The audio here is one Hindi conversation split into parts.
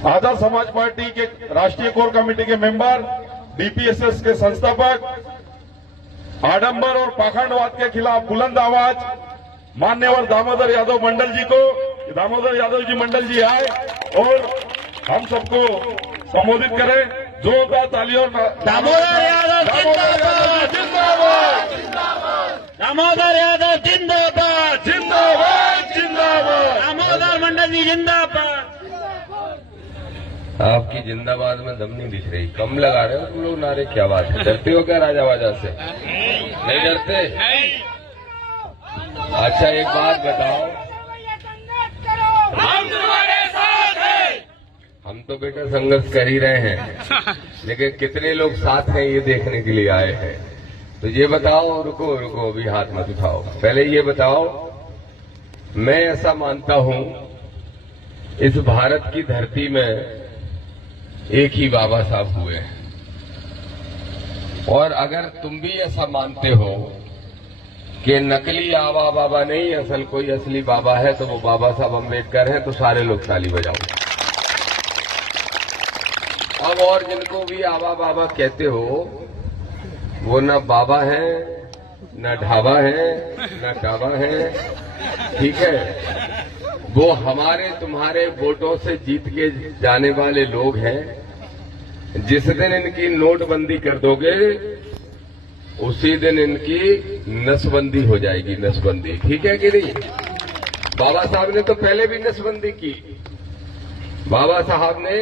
आजाद समाज पार्टी के राष्ट्रीय कोर कमेटी के मेंबर, डीपीएसएस के संस्थापक, आडंबर और पाखंडवाद के खिलाफ बुलंद आवाज मान्यवर दामोदर यादव मंडल जी को, दामोदर यादव जी मंडल जी आए और हम सबको संबोधित करें। जोरदार तालियों। दामोदर यादव जिंदाबाद, दामोदर यादव जिंदाबाद, जिंदाबाद जिंदाबाद, दामोदर मंडल जी जिंदाबाद। आपकी जिंदाबाद में दम नहीं दिख रही, कम लगा रहे हो तुम लोग नारे, क्या बात है? डरते हो क्या राजा वाजा से? नहीं डरते? अच्छा एक बात बताओ, हम तुम्हारे साथ हैं। हम तो बेटा संघर्ष कर ही रहे हैं, लेकिन कितने लोग साथ हैं ये देखने के लिए आए हैं। तो ये बताओ, रुको रुको अभी हाथ मत उठाओ, पहले ये बताओ, मैं ऐसा मानता हूं इस भारत की धरती में एक ही बाबा साहब हुए हैं, और अगर तुम भी ऐसा मानते हो कि नकली आवा बाबा नहीं असल कोई असली बाबा है तो वो बाबा साहब अम्बेडकर हैं, तो सारे लोग ताली बजाओ। अब और जिनको भी आवा बाबा कहते हो वो न बाबा है, न ढाबा है, न टाबा है, ठीक है? वो हमारे तुम्हारे वोटों से जीत के जाने वाले लोग हैं। जिस दिन इनकी नोटबंदी कर दोगे उसी दिन इनकी नसबंदी हो जाएगी, नसबंदी, ठीक है कि नहीं? बाबा साहब ने तो पहले भी नसबंदी की। बाबा साहब ने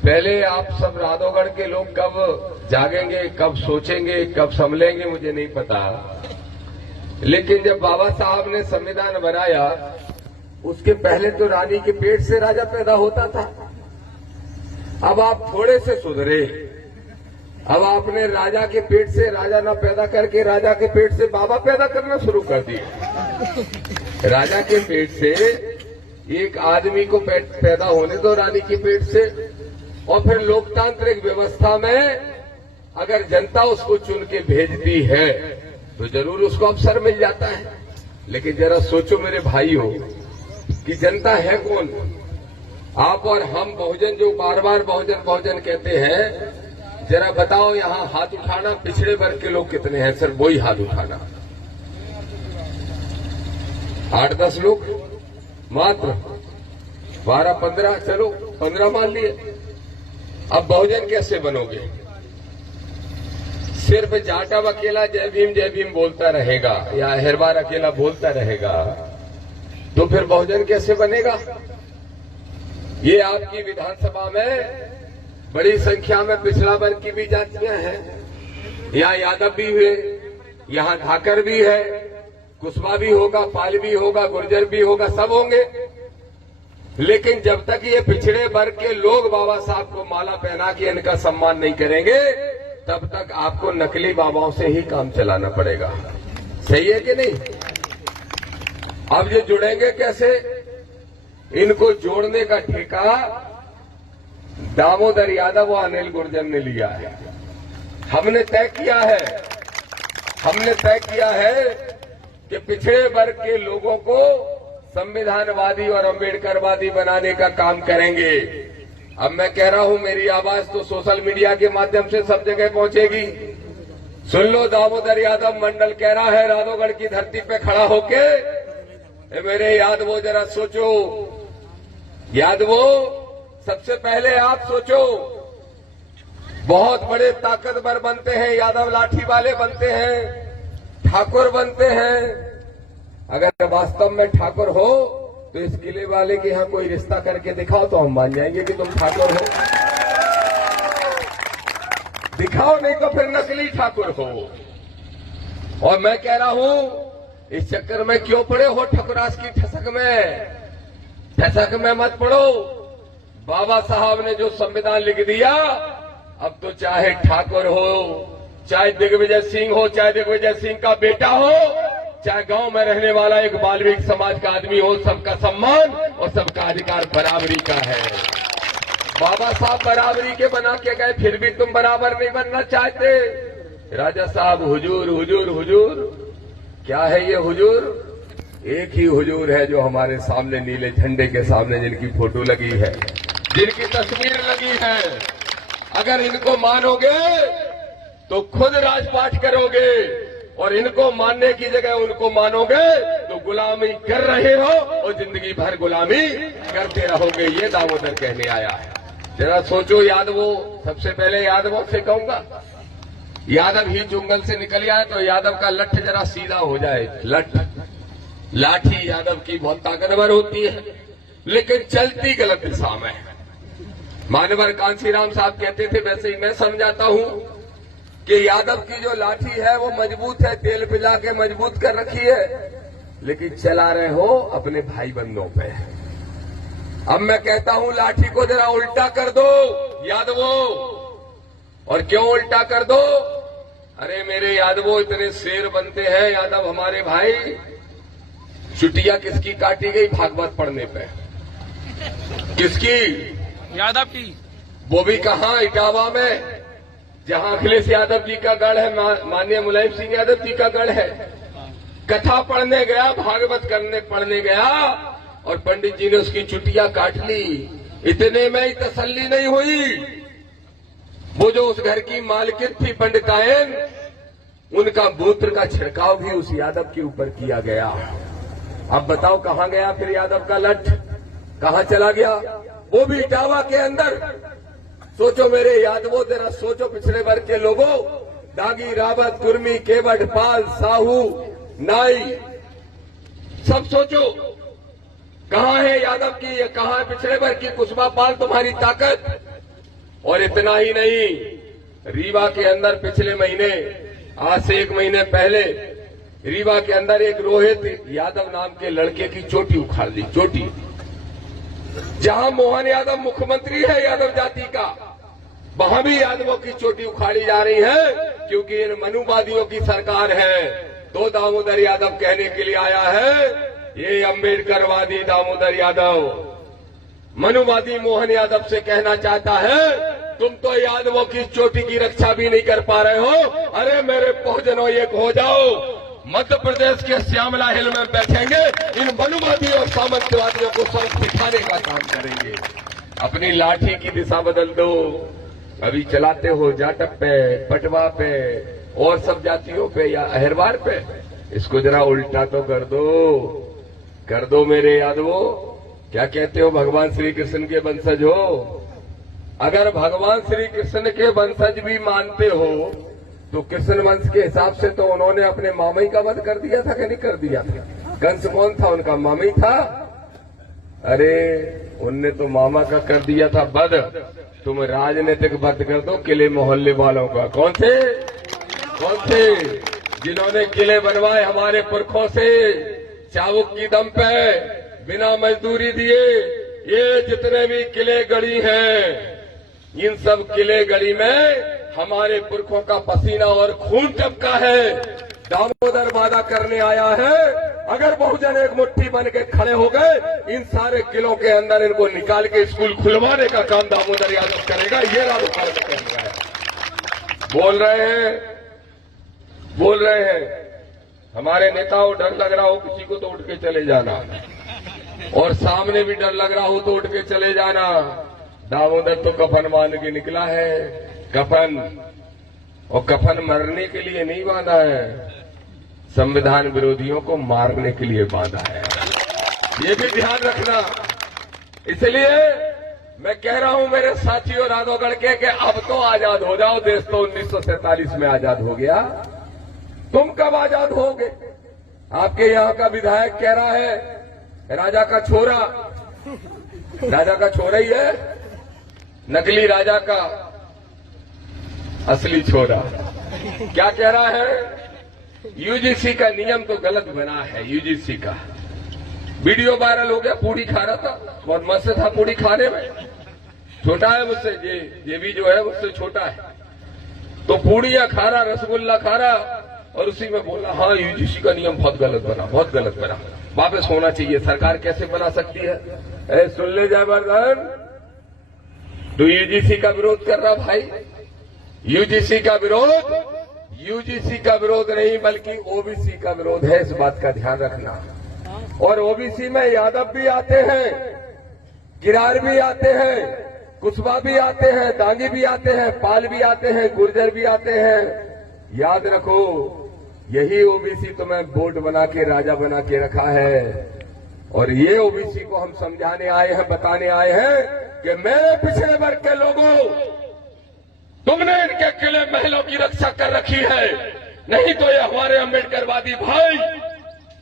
पहले, आप सब राधोगढ़ के लोग कब जागेंगे, कब सोचेंगे, कब संभलेंगे मुझे नहीं पता, लेकिन जब बाबा साहब ने संविधान बनाया उसके पहले तो रानी के पेट से राजा पैदा होता था। अब आप थोड़े से सुधरे, अब आपने राजा के पेट से राजा ना पैदा करके राजा के पेट से बाबा पैदा करना शुरू कर दिए। राजा के पेट से एक आदमी को पैदा होने दो रानी के पेट से, और फिर लोकतांत्रिक व्यवस्था में अगर जनता उसको चुन के भेजती है तो जरूर उसको अवसर मिल जाता है। लेकिन जरा सोचो मेरे भाइयों कि जनता है कौन? आप और हम बहुजन, जो बार बार बहुजन बहुजन कहते हैं, जरा बताओ यहां हाथ उठाना, पिछड़े वर्ग के लोग कितने हैं? सिर्फ वही हाथ उठाना, 8-10 लोग मात्र, 12-15, चलो 15 मान लिए। अब बहुजन कैसे बनोगे? सिर्फ जाटव अकेला जय भीम बोलता रहेगा या अहिरवार अकेला बोलता रहेगा तो फिर बहुजन कैसे बनेगा? ये आपकी विधानसभा में बड़ी संख्या में पिछड़ा वर्ग की भी जातियां हैं, यहाँ यादव भी हुए, यहाँ ठाकर भी है, कुशवा भी होगा, पाल भी होगा, गुर्जर भी होगा, सब होंगे। लेकिन जब तक ये पिछड़े वर्ग के लोग बाबा साहब को माला पहना के इनका सम्मान नहीं करेंगे तब तक आपको नकली बाबाओं से ही काम चलाना पड़ेगा। सही है कि नहीं? अब ये जुड़ेंगे कैसे? इनको जोड़ने का ठेका दामोदर यादव और अनिल गुर्जर ने लिया है। हमने तय किया है कि पिछड़े वर्ग के लोगों को संविधानवादी और अम्बेडकरवादी बनाने का काम करेंगे। अब मैं कह रहा हूं, मेरी आवाज तो सोशल मीडिया के माध्यम से सब जगह पहुंचेगी। सुन लो, दामोदर यादव मंडल कह रहा है राधोगढ़ की धरती पे खड़ा होके, मेरे यादवो जरा सोचो, यादवो सबसे पहले आप सोचो, बहुत बड़े ताकतवर बनते हैं, यादव लाठी वाले बनते हैं, ठाकुर बनते हैं। अगर वास्तव में ठाकुर हो तो इस किले वाले के यहां कोई रिश्ता करके दिखाओ तो हम मान जाएंगे कि तुम ठाकुर हो। दिखाओ, नहीं तो फिर नकली ठाकुर हो। और मैं कह रहा हूं, इस चक्कर में क्यों पड़े हो ठकुरास की ठसक में? ठसक में मत पड़ो। बाबा साहब ने जो संविधान लिख दिया, अब तो चाहे ठाकुर हो, चाहे दिग्विजय सिंह हो, चाहे दिग्विजय सिंह का बेटा हो, चाहे गांव में रहने वाला एक बाल्मीकि समाज का आदमी हो, सबका सम्मान और सबका अधिकार बराबरी का है। बाबा साहब बराबरी के बना के गए, फिर भी तुम बराबर नहीं बनना चाहते। राजा साहब हुजूर हुजूर हुजूर, क्या है ये हुजूर? एक ही हुजूर है जो हमारे सामने नीले झंडे के सामने जिनकी फोटो लगी है, जिनकी तस्वीर लगी है, अगर इनको मानोगे तो खुद राजपाट करोगे, और इनको मानने की जगह उनको मानोगे तो गुलामी कर रहे हो और जिंदगी भर गुलामी करते रहोगे। ये दामोदर कहने आया है। जरा सोचो यादवो, सबसे पहले यादवों से कहूंगा, यादव ही जंगल से निकल आए तो यादव का लठ जरा सीधा हो जाए। लाठी यादव की बहुत ताकतवर होती है, लेकिन चलती गलत दिशा में। मानवर कांसीराम साहब कहते थे, वैसे ही मैं समझाता हूं कि यादव की जो लाठी है वो मजबूत है, तेल पिला के मजबूत कर रखी है, लेकिन चला रहे हो अपने भाई बंदों पे। अब मैं कहता हूं लाठी को जरा उल्टा कर दो यादवों। और क्यों उल्टा कर दो? अरे मेरे यादवों, इतने शेर बनते हैं यादव हमारे भाई। चुटिया किसकी काटी गई भागवत पढ़ने पे? किसकी? यादव की। वो भी कहां? इटावा में, जहां अखिलेश यादव जी का गढ़ है, माननीय मुलायम सिंह यादव जी का गढ़ है। कथा पढ़ने गया, भागवत पढ़ने गया, और पंडित जी ने उसकी चुटिया काट ली। इतने में ही तसल्ली नहीं हुई, वो जो उस घर की मालकिन थी पंडितायन, उनका मूत्र का छिड़काव भी उस यादव के ऊपर किया गया। अब बताओ कहां गया फिर यादव का लठ? कहां चला गया? वो भी इटावा के अंदर। सोचो मेरे यादवों, जरा सोचो पिछड़े वर्ग के लोगों, दागी, रावत, कुर्मी, केवट, पाल, साहू, नाई, सब सोचो कहां है यादव की, कहां है पिछड़े वर्ग की कुसुमा पाल तुम्हारी ताकत? और इतना ही नहीं, रीवा के अंदर पिछले महीने, आज से 1 महीने पहले, रीवा के अंदर एक रोहित यादव नाम के लड़के की चोटी उखाड़ दी। चोटी, जहां मोहन यादव मुख्यमंत्री है यादव जाति का, वहां भी यादवों की चोटी उखाड़ी जा रही है, क्योंकि इन मनुवादियों की सरकार है। तो दामोदर यादव कहने के लिए आया है, ये अम्बेडकरवादी दामोदर यादव मनुवादी मोहन यादव से कहना चाहता है, तुम तो यादवों की चोटी की रक्षा भी नहीं कर पा रहे हो। अरे मेरे बहुजनों, एक हो जाओ, मध्य प्रदेश के श्यामला हिल में बैठेंगे, इन मनुवादियों और सामंतवादियों को सब सिखाने का काम करेंगे। अपनी लाठी की दिशा बदल दो। अभी चलाते हो जाटव पे, पटवा पे, और सब जातियों पे या अहिरवार पे, इसको जरा उल्टा तो कर दो मेरे यादवों। क्या कहते हो? भगवान श्री कृष्ण के वंशज हो। अगर भगवान श्री कृष्ण के वंशज भी मानते हो तो कृष्ण वंश के हिसाब से तो उन्होंने अपने मामई का वध कर दिया था कि नहीं कर दिया था? कंस कौन था? उनका मामई था। अरे उनने तो मामा का कर दिया था वध। तुम राजनीतिक वध कर दो किले मोहल्ले वालों का। कौन थे जिन्होंने किले बनवाए हमारे पुरखों से चाबुक की दम पे, बिना मजदूरी दिए? ये जितने भी किले गढ़ी हैं, इन सब किले गढ़ी में हमारे पुरखों का पसीना और खून टपका है। दामोदर वादा करने आया है, अगर बहुजन एक मुट्ठी बन के खड़े हो गए, इन सारे किलों के अंदर इनको निकाल के स्कूल खुलवाने का काम दामोदर यादव करेगा। ये राजपाल कह रहा है। बोल रहे हैं हमारे नेताओं, डर लग रहा हो किसी को तो उठ के चले जाना, और सामने भी डर लग रहा हो तो उठ के चले जाना। दामोदर तो कफन बांध के निकला है। कफन, और कफन मरने के लिए नहीं बांधा है, संविधान विरोधियों को मारने के लिए बांधा है। ये भी ध्यान रखना। इसलिए मैं कह रहा हूं मेरे साथियों राघवगढ़ के कि अब तो आजाद हो जाओ। देश तो 1947 में आजाद हो गया, तुम कब आजाद होगे? आपके यहां का विधायक कह रहा है राजा का छोरा ही है, नकली राजा का असली छोरा। क्या कह रहा है? यूजीसी का नियम तो गलत बना है। यूजीसी का वीडियो वायरल हो गया, पूड़ी खा रहा था, बहुत मस्त था पूड़ी खाने में। छोटा है मुझसे, ये भी जो है मुझसे छोटा है, तो पूड़ियां खा रहा, रसगुल्ला खा रहा, और उसी में बोला हाँ यूजीसी का नियम बहुत गलत बना, वापस होना चाहिए। सरकार कैसे बना सकती है? सुन ले जयवर्धन, तो यूजीसी का विरोध कर रहा भाई। यूजीसी का विरोध नहीं बल्कि ओबीसी का विरोध है, इस बात का ध्यान रखना। और ओबीसी में यादव भी आते हैं। किरार भी आते हैं, कुशवा भी आते हैं, दांगी भी आते हैं, पाल भी आते हैं, गुर्जर भी आते हैं। याद रखो, यही ओबीसी तुम्हें वोट बना के राजा बना के रखा है। और ये ओबीसी को हम समझाने आए हैं, बताने आए हैं कि मेरे पिछड़े वर्ग के लोगों, तुमने इनके किले महलों की रक्षा कर रखी है, नहीं तो ये हमारे अम्बेडकरवादी भाई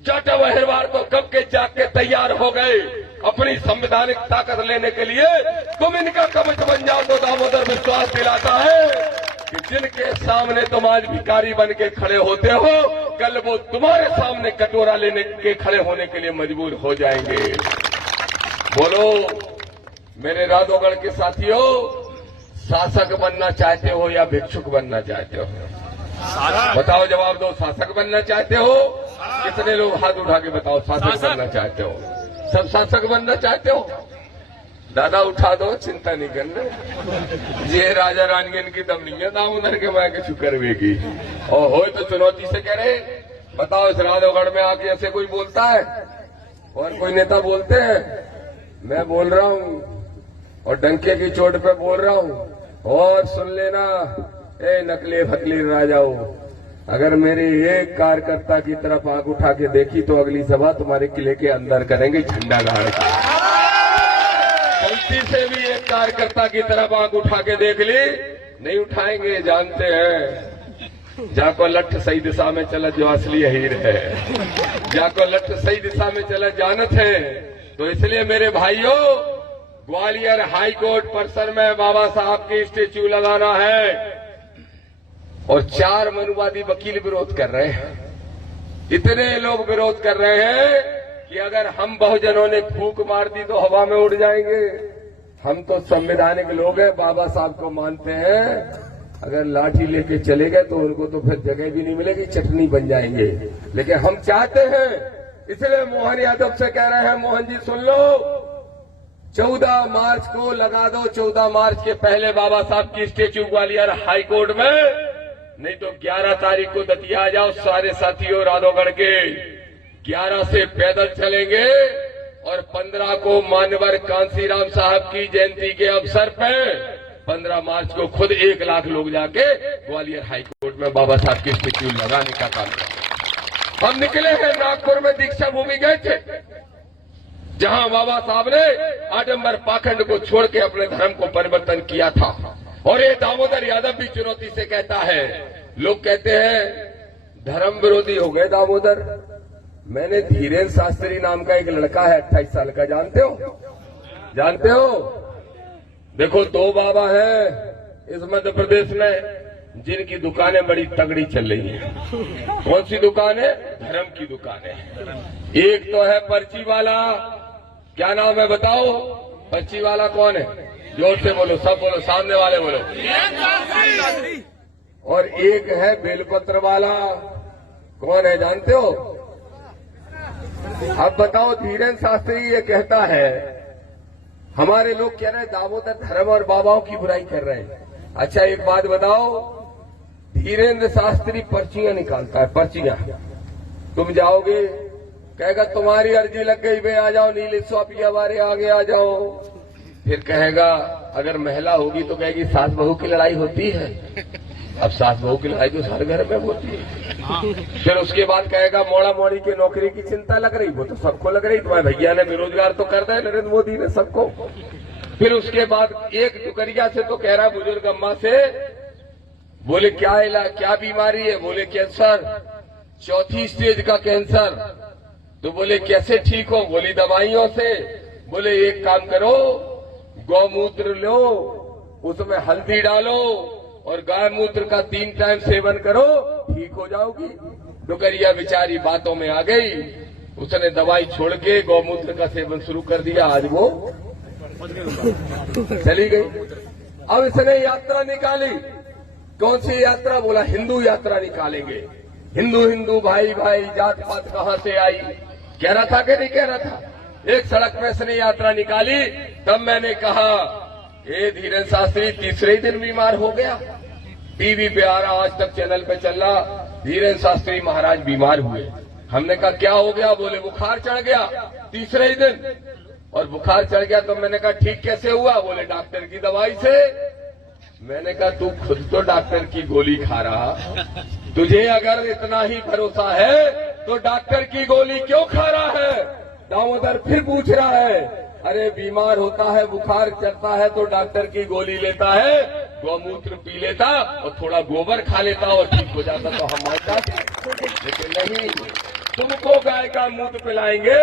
जाटा वहरवार तो कब के जाग के तैयार हो गए अपनी संवैधानिक ताकत लेने के लिए। तुम इनका कवच बन जाओ तो दामोदर विश्वास दिलाता है कि जिनके सामने तुम आज भिखारी बन के खड़े होते हो, कल वो तुम्हारे सामने कटोरा लेने के खड़े होने के लिए मजबूर हो जाएंगे। बोलो मेरे राधोगढ़ के साथियों, शासक बनना चाहते हो या भिक्षुक बनना चाहते हो? बताओ, जवाब दो। शासक बनना चाहते हो? कितने लोग हाथ उठा के बताओ शासक बनना चाहते हो? सब शासक बनना चाहते हो? दादा उठा दो, चिंता नहीं करना। ये राजा रानी की दम नहीं है दामोदर के माँ के शुक्र वेगी और हो तो चुनौती से कह रहे। बताओ, इस राधोगढ़ में आके ऐसे कोई बोलता है और कोई नेता बोलते हैं? मैं बोल रहा हूँ और डंके की चोट पे बोल रहा हूँ। और सुन लेना, ए नकली फकली राजाओ, अगर मेरे एक कार्यकर्ता की तरफ आंख उठा के देखी तो अगली सभा तुम्हारे किले के अंदर करेंगे झंडा गाड़ के। गलती से भी एक कार्यकर्ता की तरफ आंख उठा के देख ली, नहीं उठाएंगे, जानते हैं। जाको लठ सही दिशा में चला जो असली हीर है, जाको लठ सही दिशा में चला जानत है। तो इसलिए मेरे भाइयों, ग्वालियर हाई कोर्ट परिसर में बाबा साहब की स्टेच्यू लगाना है और 4 मनुवादी वकील विरोध कर रहे हैं। इतने लोग विरोध कर रहे हैं कि अगर हम बहुजनों ने फूंक मार दी तो हवा में उड़ जाएंगे। हम तो संवैधानिक लोग हैं, बाबा साहब को मानते हैं। अगर लाठी लेके चले गए तो उनको तो फिर जगह भी नहीं मिलेगी, चटनी बन जाएंगे। लेकिन हम चाहते हैं, इसलिए मोहन यादव से कह रहे हैं, मोहन जी सुन लो, 14 मार्च को लगा दो। 14 मार्च के पहले बाबा साहब की स्टेच्यू ग्वालियर हाई कोर्ट में, नहीं तो 11 तारीख को दतिया आ जाओ सारे साथियों राधोगढ़ के। 11 से पैदल चलेंगे और 15 को मान्यवर कांसीराम साहब की जयंती के अवसर पर 15 मार्च को खुद 1 लाख लोग जाके ग्वालियर हाई कोर्ट में बाबा साहब की स्टेच्यू लगाने का काम करें। हम निकले हैं, नागपुर में दीक्षा भूमि गए थे, जहां बाबा साहब ने आडंबर पाखंड को छोड़ के अपने धर्म को परिवर्तन किया था। और ये दामोदर यादव भी चुनौती से कहता है, लोग कहते हैं धर्म विरोधी हो गए दामोदर। मैंने धीरेन्द्र शास्त्री नाम का एक लड़का है 28 साल का, जानते हो? जानते हो? देखो, 2 बाबा हैं इस मध्य प्रदेश में जिनकी दुकानें बड़ी तगड़ी चल रही हैं। कौन सी दुकान है? धर्म की दुकान है। एक तो है पर्ची वाला, क्या नाम है बताओ? पर्ची वाला कौन है? जोर से बोलो, सब बोलो, सामने वाले बोलो। और एक है बेलपत्र वाला, कौन है जानते हो? अब बताओ, धीरेन्द्र शास्त्री ये कहता है, हमारे लोग कह रहे हैं दामोदर धर्म और बाबाओं की बुराई कर रहे हैं। अच्छा एक बात बताओ, धीरेन्द्र शास्त्री पर्चियां निकालता है, पर्चियां। तुम जाओगे, कहेगा तुम्हारी अर्जी लग गई, वे आ जाओ, नीली स्वापी हमारे आगे आ जाओ। फिर कहेगा, अगर महिला होगी तो कहेगी सास बहू की लड़ाई होती है। अब सास बहू की लड़ाई तो हर घर में होती है। फिर उसके बाद कहेगा मोड़ा मोड़ी की नौकरी की चिंता लग रही, वो तो सबको लग रही, तुम्हारे भैया ने बेरोजगार तो कर दिया नरेंद्र मोदी ने सबको। फिर उसके बाद एक टुकरिया से तो कह रहा बुजुर्ग अम्मा से, बोले क्या बीमारी है? बोले कैंसर, 4थी स्टेज का कैंसर। तो बोले कैसे ठीक हो? बोली दवाइयों से। बोले एक काम करो, गौमूत्र लो, उसमें हल्दी डालो और गाय मूत्र का 3 टाइम सेवन करो, ठीक हो जाओगी। डुकरिया बेचारी बातों में आ गई, उसने दवाई छोड़ के गौमूत्र का सेवन शुरू कर दिया। आज वो चली गई। अब इसने यात्रा निकाली। कौन सी यात्रा? बोला हिंदू यात्रा निकालेंगे। हिंदू हिंदू भाई भाई, जात पात कहां से आई? कह रहा था कि नहीं कह रहा था? एक सड़क पे इसने यात्रा निकाली। तब मैंने कहा, ये धीरेन्द्र शास्त्री तीसरे ही दिन बीमार हो गया। टीवी पे आ रहा, आज तक चैनल पे चल रहा, धीरेन्द्र शास्त्री महाराज बीमार हुए। हमने कहा क्या हो गया? बोले बुखार चढ़ गया तीसरे ही दिन। और बुखार चढ़ गया तो मैंने कहा ठीक कैसे हुआ? बोले डॉक्टर की दवाई से। मैंने कहा तू खुद तो डॉक्टर की गोली खा रहा, तुझे अगर इतना ही भरोसा है तो डॉक्टर की गोली क्यों खा रहा है? दामोदर फिर पूछ रहा है, अरे बीमार होता है, बुखार चढ़ता है तो डॉक्टर की गोली लेता है, गौमूत्र पी लेता और थोड़ा गोबर खा लेता और ठीक हो जाता तो हम मानता थे। लेकिन नहीं, तुमको गाय का मूत्र पिलाएंगे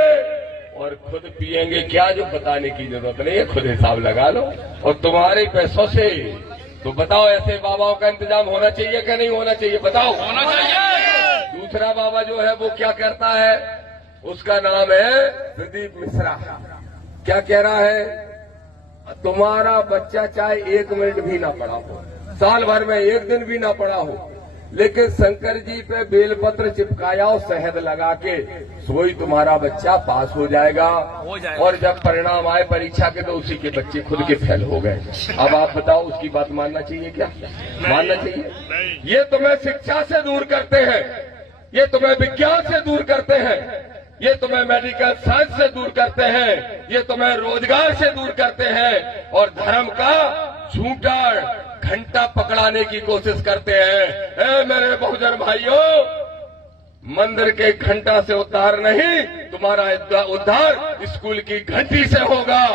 और खुद पिएंगे क्या, जो बताने की जरूरत नहीं है, खुद हिसाब लगा लो। और तुम्हारे पैसों से तो बताओ, ऐसे बाबाओं का इंतजाम होना चाहिए कि नहीं होना चाहिए? बताओ। होना चाहिए। दूसरा बाबा जो है वो क्या करता है, उसका नाम है प्रदीप मिश्रा। क्या कह रहा है? तुम्हारा बच्चा चाहे 1 मिनट भी ना पढ़ा हो, साल भर में 1 दिन भी ना पढ़ा हो, लेकिन शंकर जी पे बेलपत्र चिपकाया और शहद लगा के सोई तुम्हारा बच्चा पास हो जाएगा। और जब परिणाम आए परीक्षा के तो उसी के बच्चे खुद के फेल हो गए। अब आप बताओ, उसकी बात मानना चाहिए क्या? मानना चाहिए? ये तुम्हें शिक्षा से दूर करते हैं, ये तुम्हें विज्ञान से दूर करते हैं, ये तुम्हें मेडिकल साइंस से दूर करते हैं, ये तुम्हें रोजगार से दूर करते हैं और धर्म का झूठा घंटा पकड़ाने की कोशिश करते हैं। ए मेरे बहुजन भाइयों, मंदिर के घंटा से उद्धार नहीं, तुम्हारा उद्धार स्कूल की घंटी से होगा।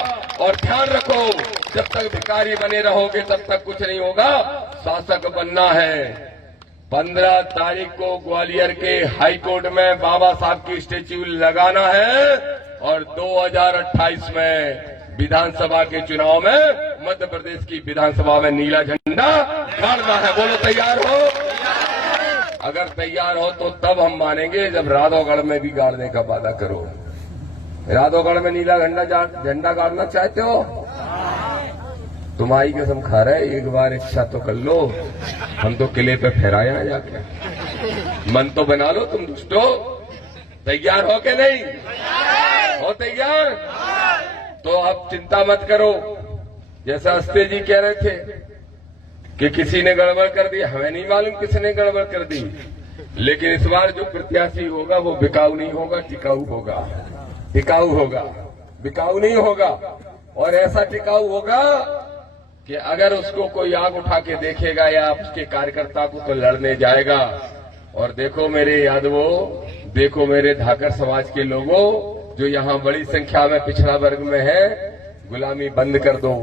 और ध्यान रखो, जब तक भिखारी बने रहोगे तब तक कुछ नहीं होगा, शासक बनना है। 15 तारीख को ग्वालियर के हाई कोर्ट में बाबा साहब की स्टेच्यू लगाना है और 2028 में विधानसभा के चुनाव में मध्य प्रदेश की विधानसभा में नीला झंडा गाड़ना है। बोलो तैयार हो? अगर तैयार हो तो तब हम मानेंगे जब राधौगढ़ में भी गाड़ने का वादा करो। राधौगढ़ में नीला झंडा गाड़ना चाहते हो? तुम्हारी कसम खा रहे, एक बार इच्छा तो कर लो, हम तो किले पे फहराए हैं जाके। मन तो बना लो तुम दुष्टो। तैयार हो के नहीं हो? तैयार? तो अब चिंता मत करो। जैसा अस्ते जी कह रहे थे कि किसी ने गड़बड़ कर दी, हमें नहीं मालूम किसने गड़बड़ कर दी, लेकिन इस बार जो प्रत्याशी होगा वो बिकाऊ नहीं होगा, टिकाऊ होगा। टिकाऊ होगा, बिकाऊ नहीं होगा। और ऐसा टिकाऊ होगा कि अगर उसको कोई आग उठा के देखेगा या उसके कार्यकर्ता को तो लड़ने जाएगा। और देखो मेरे यादवों, देखो मेरे धाकर समाज के लोगों, जो यहाँ बड़ी संख्या में पिछड़ा वर्ग में है, गुलामी बंद कर दो।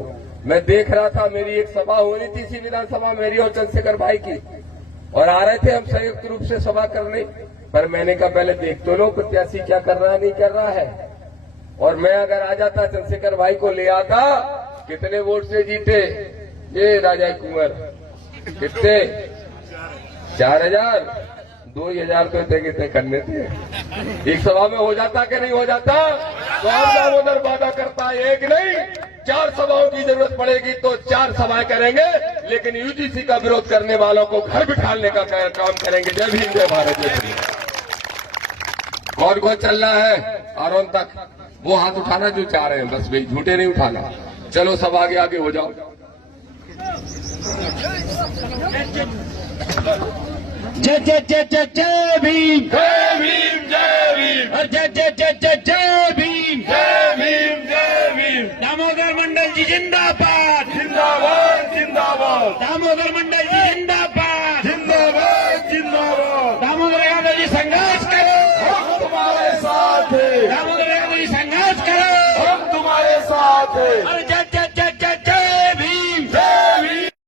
मैं देख रहा था, मेरी एक सभा होनी थी इसी विधानसभा, मेरी और चंद्रशेखर भाई की, और आ रहे थे हम संयुक्त रूप से सभा करने, पर मैंने कहा पहले देख तो लो प्रत्याशी क्या कर रहा है नहीं कर रहा है। और मैं अगर आ जाता, चंद्रशेखर भाई को ले आता, कितने वोट से जीते ये राजा कुंवर? कितने? 4000, 2000 तो तय करने थे। एक सभा में हो जाता कि नहीं हो जाता? तो अब दामोदर वादा करता है, एक नहीं 4 सभाओं की जरूरत पड़ेगी तो 4 सभाएं करेंगे, लेकिन यूजीसी का विरोध करने वालों को घर बिठाने का काम करेंगे। जय भीम, जय भारत, जय श्री राम। कौन कौन चल रहा है आरोन तक? वो हाथ उठाना जो चाह रहे हैं, बस भाई झूठे नहीं उठाना। चलो सब आगे आगे हो जाओ। जय जय जय जय जय भीम, जय भीम, जय भीम, और जय जय जय जय जय भीम, जय भीम, जय भीम। दामोदर मंडल जी जिंदाबाद, जिंदाबाद, जिंदाबाद, दामोदर मंडल जी जिंदाबाद, जिंदाबाद, जिंदाबाद। दामोदर यादव जी संघर्ष करो, हम तुम्हारे साथ हैं, दामोदर यादव जी संघर्ष करो, हम तुम्हारे साथ हैं। और जय